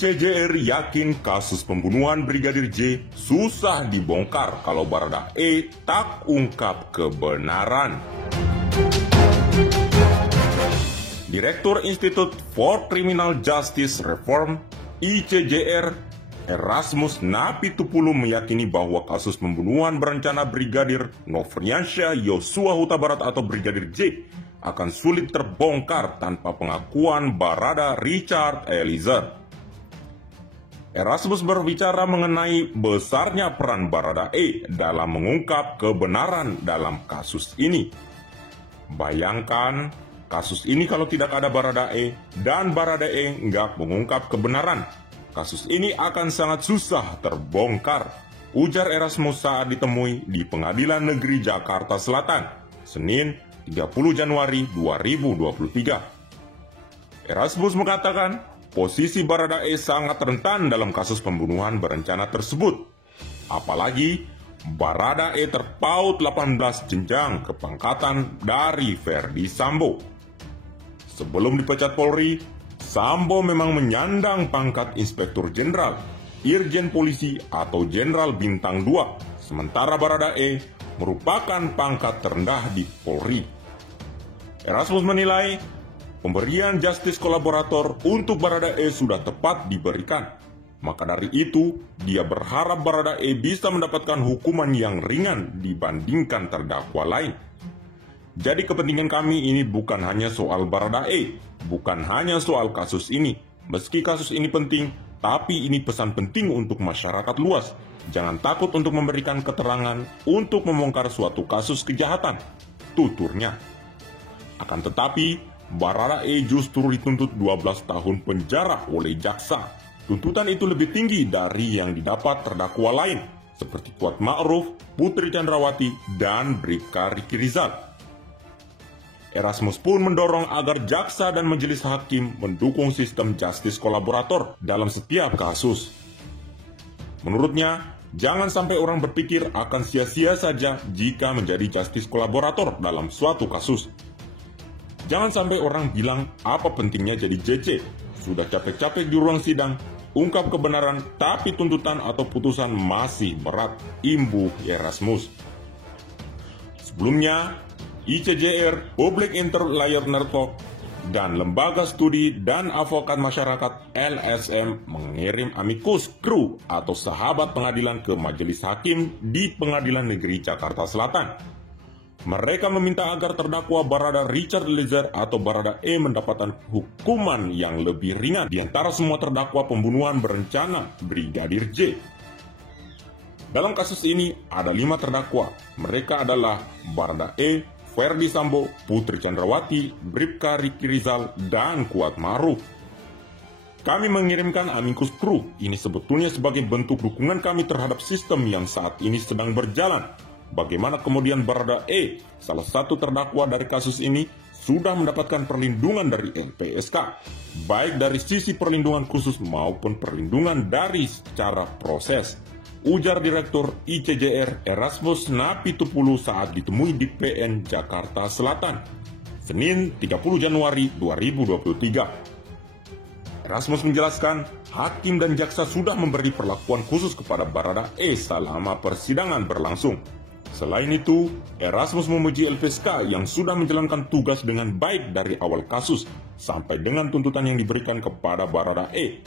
ICJR yakin kasus pembunuhan Brigadir J susah dibongkar kalau Baradae tak ungkap kebenaran. Direktur Institute for Criminal Justice Reform ICJR Erasmus Napitupulu meyakini bahwa kasus pembunuhan berencana Brigadir Nofriansyah Yosua Huta Barat atau Brigadir J akan sulit terbongkar tanpa pengakuan Barada Richard Eliezer. Erasmus berbicara mengenai besarnya peran Baradae dalam mengungkap kebenaran dalam kasus ini. Bayangkan, kasus ini kalau tidak ada Baradae dan Baradae nggak mengungkap kebenaran, kasus ini akan sangat susah terbongkar, ujar Erasmus saat ditemui di Pengadilan Negeri Jakarta Selatan, Senin 30 Januari 2023. Erasmus mengatakan, posisi Baradae sangat rentan dalam kasus pembunuhan berencana tersebut. Apalagi, Baradae terpaut 18 jenjang kepangkatan dari Verdi Sambo. Sebelum dipecat Polri, Sambo memang menyandang pangkat Inspektur Jenderal, Irjen Polisi atau Jenderal Bintang 2, sementara Baradae merupakan pangkat terendah di Polri. Erasmus menilai, pemberian justice kolaborator untuk Baradae sudah tepat diberikan. Maka dari itu, dia berharap Baradae bisa mendapatkan hukuman yang ringan dibandingkan terdakwa lain. Jadi kepentingan kami ini bukan hanya soal Baradae, bukan hanya soal kasus ini. Meski kasus ini penting, tapi ini pesan penting untuk masyarakat luas. Jangan takut untuk memberikan keterangan untuk membongkar suatu kasus kejahatan, tuturnya. Akan tetapi, Baradae justru dituntut 12 tahun penjara oleh jaksa. Tuntutan itu lebih tinggi dari yang didapat terdakwa lain, seperti Kuat Ma'ruf, Putri Chandrawati, dan Bribka Riki Rizal. Erasmus pun mendorong agar jaksa dan majelis hakim mendukung sistem justice kolaborator dalam setiap kasus. Menurutnya, jangan sampai orang berpikir akan sia-sia saja jika menjadi justice kolaborator dalam suatu kasus. Jangan sampai orang bilang apa pentingnya jadi JC, sudah capek-capek di ruang sidang, ungkap kebenaran tapi tuntutan atau putusan masih berat, imbuh Erasmus. Sebelumnya, ICJR, Public Interlayer Network, dan Lembaga Studi dan Advokat Masyarakat LSM mengirim amicus curiae atau sahabat pengadilan ke Majelis Hakim di Pengadilan Negeri Jakarta Selatan. Mereka meminta agar terdakwa Barada Richard Eliezer atau Baradae mendapatkan hukuman yang lebih ringan di antara semua terdakwa pembunuhan berencana Brigadir J. Dalam kasus ini ada 5 terdakwa. Mereka adalah Baradae, Verdi Sambo, Putri Chandrawati, Bribka Riki Rizal, dan Kuat Ma'ruf. Kami mengirimkan amicus curiae ini sebetulnya sebagai bentuk dukungan kami terhadap sistem yang saat ini sedang berjalan. Bagaimana kemudian Baradae, salah satu terdakwa dari kasus ini, sudah mendapatkan perlindungan dari LPSK, baik dari sisi perlindungan khusus maupun perlindungan dari secara proses, ujar Direktur ICJR Erasmus Napitupulu saat ditemui di PN Jakarta Selatan, Senin 30 Januari 2023. Erasmus menjelaskan, hakim dan jaksa sudah memberi perlakuan khusus kepada Baradae selama persidangan berlangsung. Selain itu, Erasmus memuji LPSK yang sudah menjalankan tugas dengan baik dari awal kasus sampai dengan tuntutan yang diberikan kepada Baradae.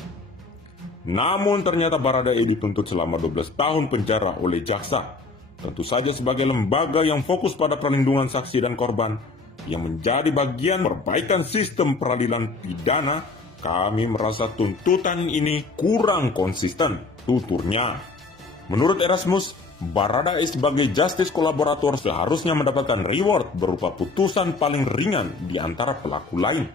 Namun ternyata Baradae dituntut selama 12 tahun penjara oleh jaksa. Tentu saja sebagai lembaga yang fokus pada perlindungan saksi dan korban, yang menjadi bagian perbaikan sistem peradilan pidana, kami merasa tuntutan ini kurang konsisten, tuturnya. Menurut Erasmus, Baradae sebagai justice kolaborator seharusnya mendapatkan reward berupa putusan paling ringan di antara pelaku lain.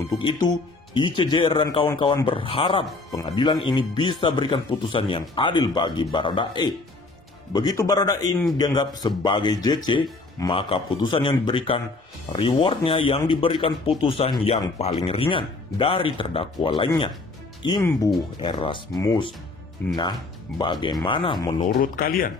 Untuk itu, ICJR dan kawan-kawan berharap pengadilan ini bisa berikan putusan yang adil bagi Baradae. Begitu Baradae ini dianggap sebagai JC, maka putusan yang diberikan, rewardnya yang diberikan putusan yang paling ringan dari terdakwa lainnya, imbuh Erasmus. Nah, bagaimana menurut kalian?